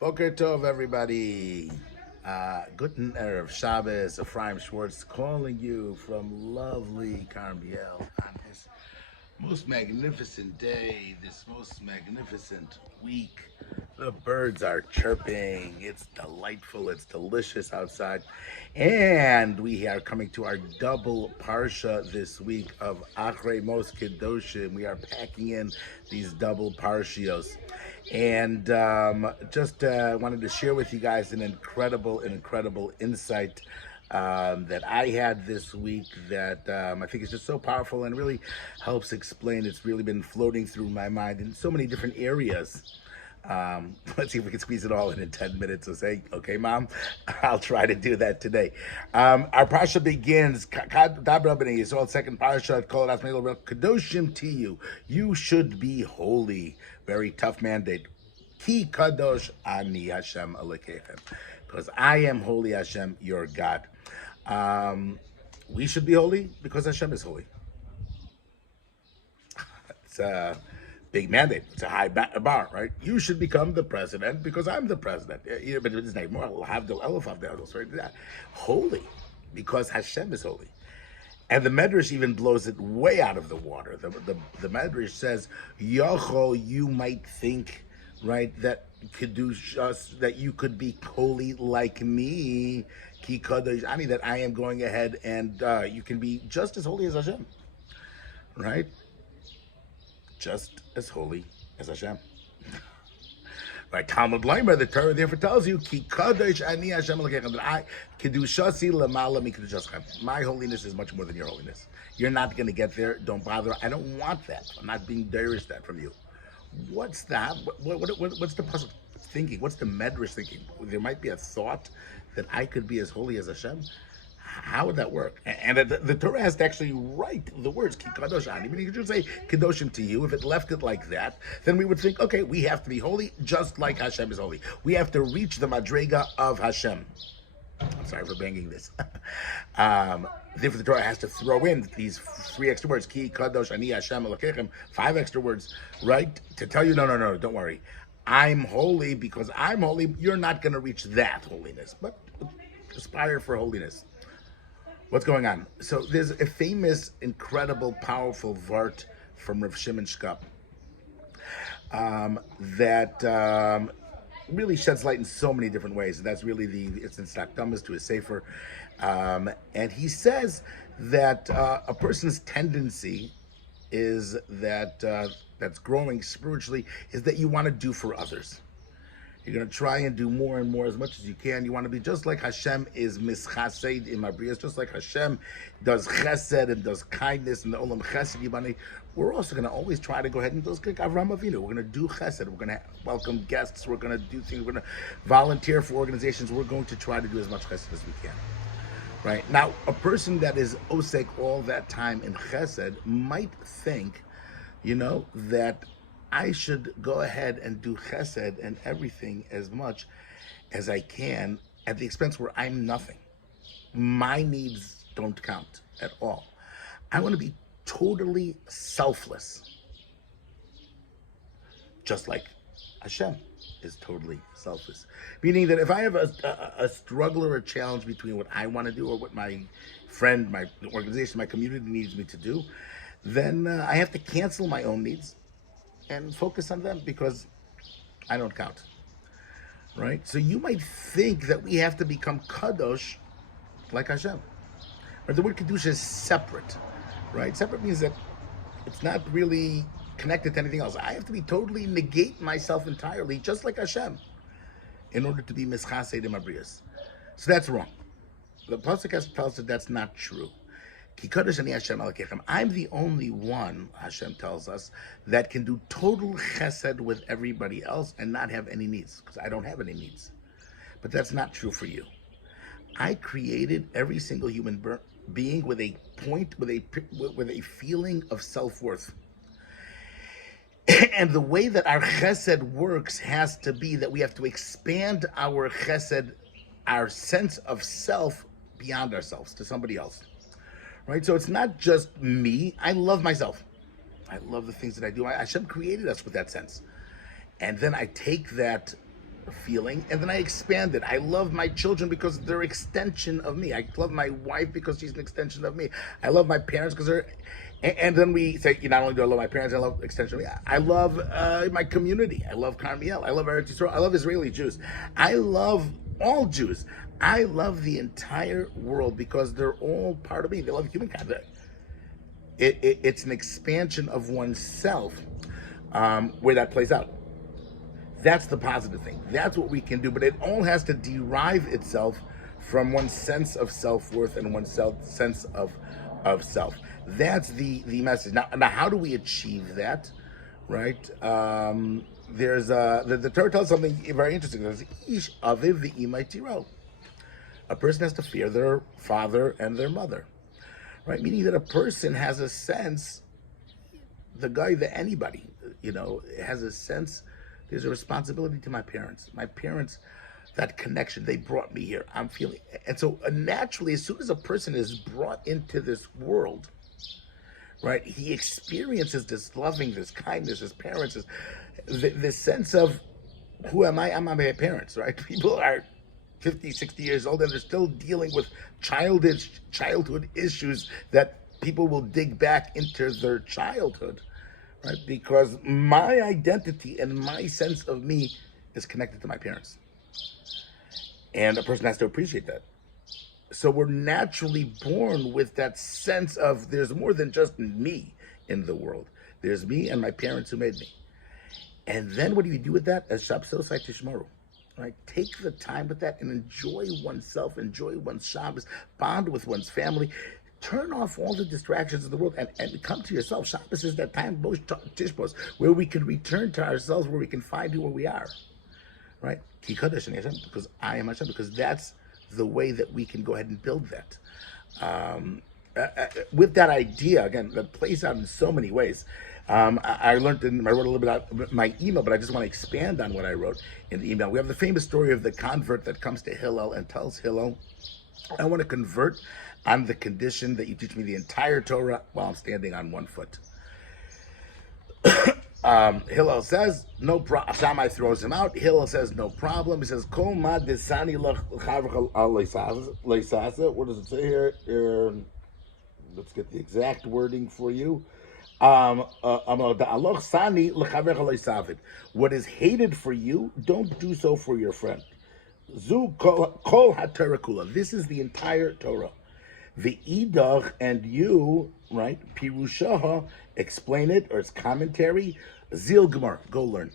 Boker Tov, everybody. Guten Erev Shabbos. Ephraim Schwartz calling you from lovely Carmiel on this most magnificent day, this most magnificent week. The birds are chirping. It's delightful. It's delicious outside. And we are coming to our double parsha this week of ACHAREY MOS-KEDOSHIM. We are packing in these double parshios. And just wanted to share with you guys an incredible insight that I had this week that I think is just so powerful and really helps explain. It's really been floating through my mind in so many different areas. Let's see if we can squeeze it all in 10 minutes. So say, okay, Mom, I'll try to do that today. Our parsha begins, second parsha, Kedoshim to you. You should be holy. Very tough mandate. Ki kadosh ani Hashem Elokeichem. Because I am holy, Hashem, your God. We should be holy because Hashem is holy. It's a big mandate. It's a high bar, right? You should become the president because I'm the president. But his name, right? Holy because Hashem is holy. And the Medrash even blows it way out of the water. The Medrash says, Yochol, you might think, right, that that you could be holy like me, Ki Kadosh Ani, that I am going ahead and you can be just as holy as Hashem, right? Just as holy as Hashem. Right, Talmud Leimer, the Torah therefore tells you, Ki Kadosh Ani Hashem Elokeichem, that Kedushasi Lamala Mi Kedushaschem. My holiness is much more than your holiness. You're not going to get there. Don't bother. I don't want that. I'm not being derish that from you. What's that? What's the puzzle thinking? What's the Medrash thinking? There might be a thought that I could be as holy as Hashem. How would that work? And the Torah has to actually write the words Ki Kadosh Ani. I mean, you could just say Kedoshim to you. If it left it like that, then we would think, okay, we have to be holy just like Hashem is holy. We have to reach the madrega of Hashem. I'm sorry for banging this. Therefore, the Torah has to throw in these 3 extra words, Ki Kadosh Ani Hashem Elokeichem, 5 extra words, right? To tell you, no, don't worry. I'm holy because I'm holy. You're not going to reach that holiness, but aspire for holiness. What's going on? So there's a famous, incredible, powerful vart from Rav Shimon Shkop that really sheds light in so many different ways. And that's really it's in Stakdamas to his Sefer. And he says that a person's tendency is that that's growing spiritually is that you want to do for others. You're going to try and do more and more as much as you can. You want to be just like Hashem is mischased in Mabrias, just like Hashem does chesed and does kindness in the Olam Chesed Yibani. We're also going to always try to go ahead and do like Avraham Avinu. We're going to do chesed. We're going to welcome guests. We're going to do things. We're going to volunteer for organizations. We're going to try to do as much chesed as we can. Right? Now, a person that is osek all that time in chesed might think, that I should go ahead and do chesed and everything as much as I can at the expense where I'm nothing. My needs don't count at all. I want to be totally selfless. Just like Hashem is totally selfless. Meaning that if I have a struggle or a challenge between what I want to do or what my friend, my organization, my community needs me to do, then I have to cancel my own needs and focus on them because I don't count, right? So you might think that we have to become kadosh like Hashem. Or the word kedusha is separate, right? Separate means that it's not really connected to anything else. I have to be totally negate myself entirely, just like Hashem, in order to be mischased in Mabrias. So that's wrong. The Pasuk tells us that's not true. I'm the only one, Hashem tells us, that can do total chesed with everybody else and not have any needs, because I don't have any needs. But that's not true for you. I created every single human being with a point, with a feeling of self-worth. And the way that our chesed works has to be that we have to expand our chesed, our sense of self, beyond ourselves, to somebody else. Right? So it's not just me. I love myself. I love the things that I do. Hashem created us with that sense. And then I take that feeling, and then I expand it. I love my children because they're extension of me. I love my wife because she's an extension of me. I love my parents because they're, and then we say, not only do I love my parents, I love extension of me. I love my community. I love Carmiel. I love Eretz Yisrael. I love Israeli Jews. I love all Jews. I love the entire world because they're all part of me. They love humankind. It's an expansion of oneself where that plays out. That's the positive thing. That's what we can do, but it all has to derive itself from one's sense of self-worth and one's sense of self. That's the message. Now, how do we achieve that, right? There's the Torah tells something very interesting. There's Ish Aviv v'Imay Tiro. A person has to fear their father and their mother, right? Meaning that a person has a sense, anybody, has a sense. There's a responsibility to my parents. My parents, that connection, they brought me here. I'm feeling, and so naturally, as soon as a person is brought into this world, right, he experiences this loving, this kindness, his parents, this sense of, who am I? I'm my parents, right? People are 50, 60 years old and they're still dealing with childhood issues that people will dig back into their childhood. Right? Because my identity and my sense of me is connected to my parents. And a person has to appreciate that. So we're naturally born with that sense of there's more than just me in the world. There's me and my parents who made me. And then what do you do with that? As Shabsosai Tishmaru. Right? Take the time with that and enjoy oneself, enjoy one's Shabbos, bond with one's family. Turn off all the distractions of the world and come to yourself. Shabbos is that time, Tishbos, where we can return to ourselves, where we can find who we are, right? Ki Kadosh Hashem, because I am Hashem, because that's the way that we can go ahead and build that. With that idea, again, that plays out in so many ways. I wrote a little bit about my email, but I just want to expand on what I wrote in the email. We have the famous story of the convert that comes to Hillel and tells Hillel, I want to convert on the condition that you teach me the entire Torah while I'm standing on one foot. Hillel says, no problem. Shammai throws him out. Hillel says, no problem. He says, Kol ma desani leisasa. What does it say here? Let's get the exact wording for you. What is hated for you, don't do so for your friend. Zu kol ha-Torah kula. This is the entire Torah. V'idach, and you, right? Pirushaha, explain it, or its commentary. Zil Gemar, go learn.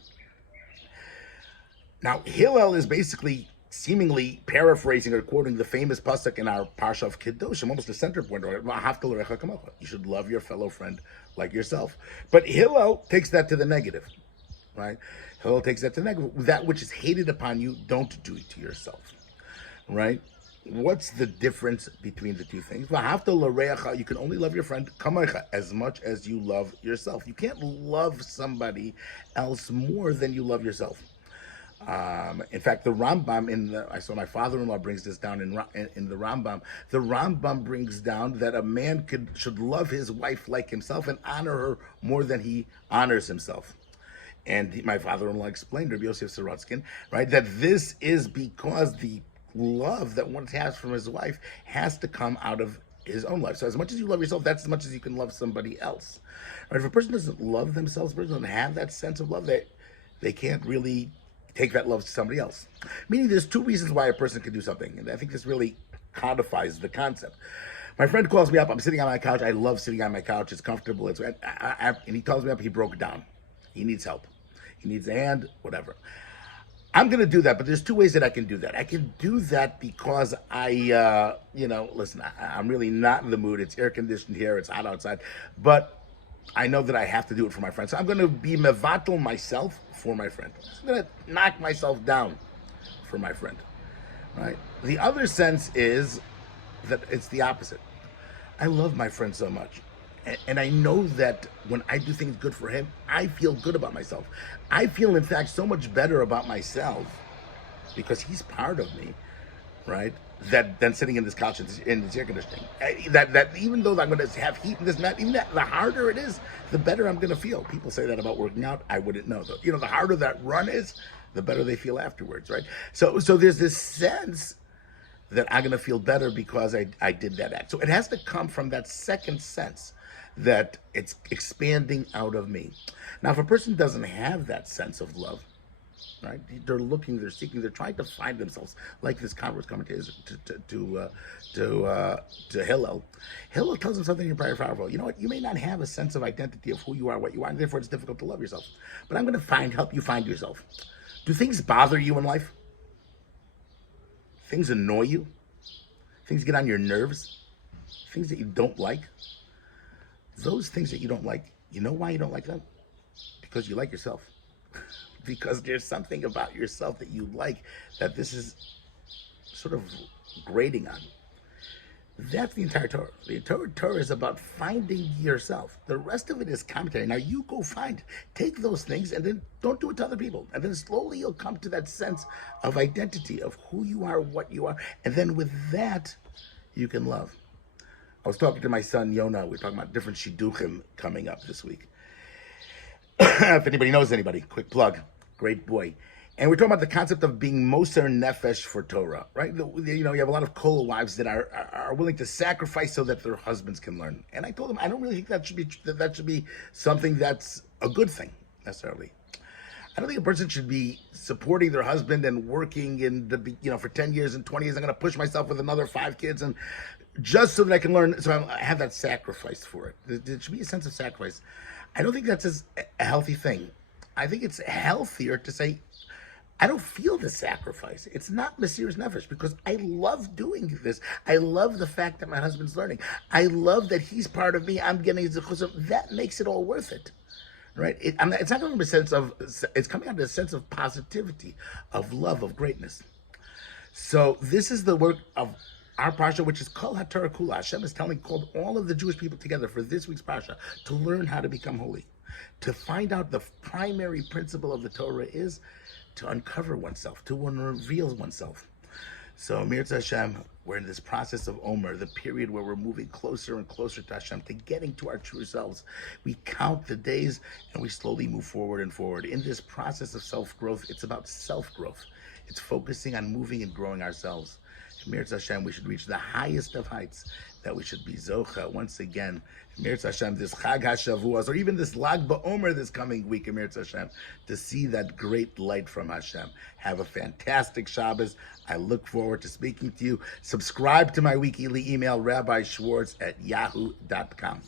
Now, Hillel is basically seemingly paraphrasing or quoting the famous pasuk in our Parsha of KEDOSHIM, almost the center point. You should love your fellow friend like yourself. But Hillel takes that to the negative, right? Hillel takes that to the negative. That which is hated upon you, don't do it to yourself, right? What's the difference between the two things? You can only love your friend as much as you love yourself. You can't love somebody else more than you love yourself. In fact, the Rambam I saw my father-in-law brings this down in the Rambam. The Rambam brings down that a man should love his wife like himself and honor her more than he honors himself. And my father-in-law explained, Rabbi Yosef Sorotskin, right, that this is because the love that one has from his wife has to come out of his own life. So as much as you love yourself, that's as much as you can love somebody else. Right? If a person doesn't love themselves, a person doesn't have that sense of love, they can't really take that love to somebody else. Meaning there's two reasons why a person can do something. And I think this really codifies the concept. My friend calls me up. I'm sitting on my couch. I love sitting on my couch. It's comfortable. And he tells me up he broke down. He needs help. He needs a hand, whatever. I'm going to do that, but there's two ways that I can do that. I can do that because listen, I'm really not in the mood. It's air conditioned here. It's hot outside. But I know that I have to do it for my friend. So I'm going to be mevatel myself for my friend. I'm going to knock myself down for my friend, right? The other sense is that it's the opposite. I love my friend so much. And I know that when I do things good for him, I feel good about myself. I feel, in fact, so much better about myself because he's part of me, right? Than sitting in this couch in this air conditioning. That even though I'm going to have heat in this mat, even the harder it is, the better I'm going to feel. People say that about working out. I wouldn't know though. The harder that run is, the better they feel afterwards, right? So there's this sense that I'm going to feel better because I did that act. So it has to come from that second sense that it's expanding out of me. Now, if a person doesn't have that sense of love, right? They're looking, they're seeking, they're trying to find themselves, like this converse commentator to Hillel. Hillel tells him something very powerful. You know what? You may not have a sense of identity of who you are, what you are, and therefore it's difficult to love yourself. But I'm going to help you find yourself. Do things bother you in life? Things annoy you? Things get on your nerves? Things that you don't like? Those things that you don't like, you know why you don't like them? Because you like yourself. Because there's something about yourself that you like that this is sort of grating on. That's the entire Torah. The Torah is about finding yourself. The rest of it is commentary. Now you go take those things and then don't do it to other people. And then slowly you'll come to that sense of identity, of who you are, what you are. And then with that, you can love. I was talking to my son, Yonah. We're talking about different shidduchim coming up this week. If anybody knows anybody, quick plug. Great boy. And we're talking about the concept of being moser nefesh for Torah, right? You have a lot of kol wives that are willing to sacrifice so that their husbands can learn. And I told them I don't really think that should be something that's a good thing necessarily. I don't think a person should be supporting their husband and working for 10 years and 20 years. I'm going to push myself with another 5 kids and just so that I can learn. So I have that sacrifice for it. There should be a sense of sacrifice. I don't think that's a healthy thing. I think it's healthier to say, I don't feel the sacrifice. It's not Mesiras Nefesh because I love doing this. I love the fact that my husband's learning. I love that he's part of me. I'm getting his chusam. That makes it all worth it, right? It's not coming from a sense of, it's coming out of a sense of positivity, of love, of greatness. So this is the work of our parsha, which is Kol HaTorah Kula. Hashem is called all of the Jewish people together for this week's parsha to learn how to become holy, to find out the primary principle of the Torah is to uncover oneself, to reveal oneself. So, Mirza Hashem, we're in this process of Omer, the period where we're moving closer and closer to Hashem, to getting to our true selves. We count the days and we slowly move forward and forward. In this process of self-growth, it's about self-growth. It's focusing on moving and growing ourselves. Mirza Hashem, we should reach the highest of heights, that we should be Zocha once again. Mirza Hashem, this Chag HaShavuos, or even this Lag BaOmer this coming week, Mirza Hashem, to see that great light from Hashem. Have a fantastic Shabbos. I look forward to speaking to you. Subscribe to my weekly email, rabbischwartz@yahoo.com.